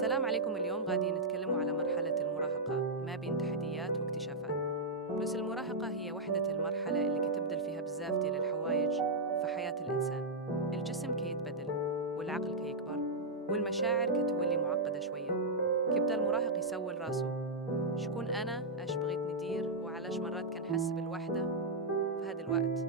السلام عليكم. اليوم غادي نتكلموا على مرحلة المراهقة ما بين تحديات واكتشافات. بس المراهقة هي وحدة المرحلة اللي كتبدل فيها بزاف ديال الحوايج في حياة الإنسان. الجسم كيتبدل، والعقل كيكبر، والمشاعر كتولي معقدة شوية. كيبدأ المراهق يسول راسو: شكون أنا؟ أش بغيت ندير؟ وعلاش مرات كنحس بالوحدة في هذا الوقت؟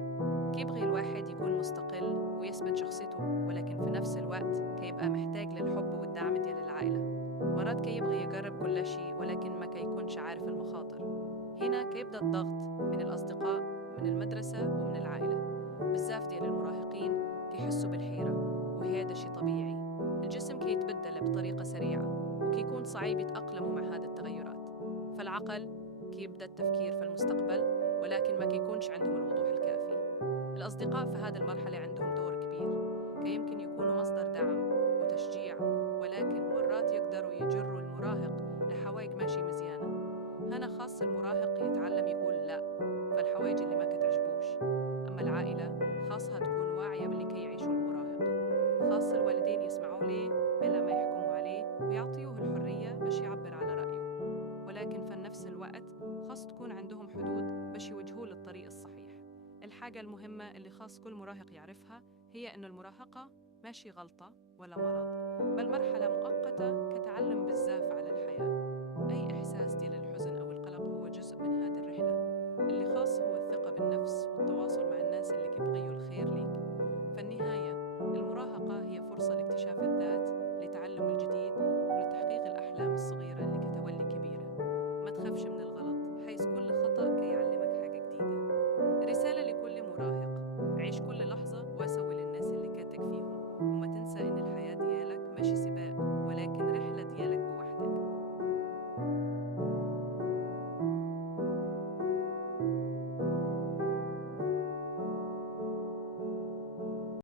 كيبغي الواحد يكون مستقل ويثبت شخصيته، ولكن في نفس الوقت كيبقى محتاج للحب والدعم ديال العائلة. مرات كيبغي يجرب كل شيء ولكن ما كيكونش عارف المخاطر. هنا كيبدأ الضغط من الأصدقاء، من المدرسة، ومن العائلة. بزاف ديال المراهقين كيحسوا بالحيرة، وهذا شيء طبيعي. الجسم كيتبدل بطريقة سريعة، وكيكون صعيب يتأقلموا مع هذه التغيرات. فالعقل كيبدأ التفكير في المستقبل، ولكن ما كيكونش عندهم الوضوح الكافي. الأصدقاء في هذه المرحلة عندهم دور كبير، كيمكن يكونوا مصدر دعم وتشجيع، ولكن مرات يقدروا يجروا المراهق لحوايج ماشي مزيانة. هنا خاص المراهق يتعلم يقول لا فالحوايج اللي ما كتعجبوش. أما العائلة خاصها تكون واعية باللي كيعيشوا المراهق. خاص الوالدين يسمعوا ليه بلا ما يحكموا عليه، ويعطيوه الحرية باش يعبر على رأيه. ولكن في نفس الوقت خاص تكون عندهم حدود باش يوجهوه للطريق الصحيح. الحاجة المهمة اللي خاص كل مراهق يعرفها هي إنه المراهقة ماشي غلطة ولا مرض، بل مرحلة مؤقتة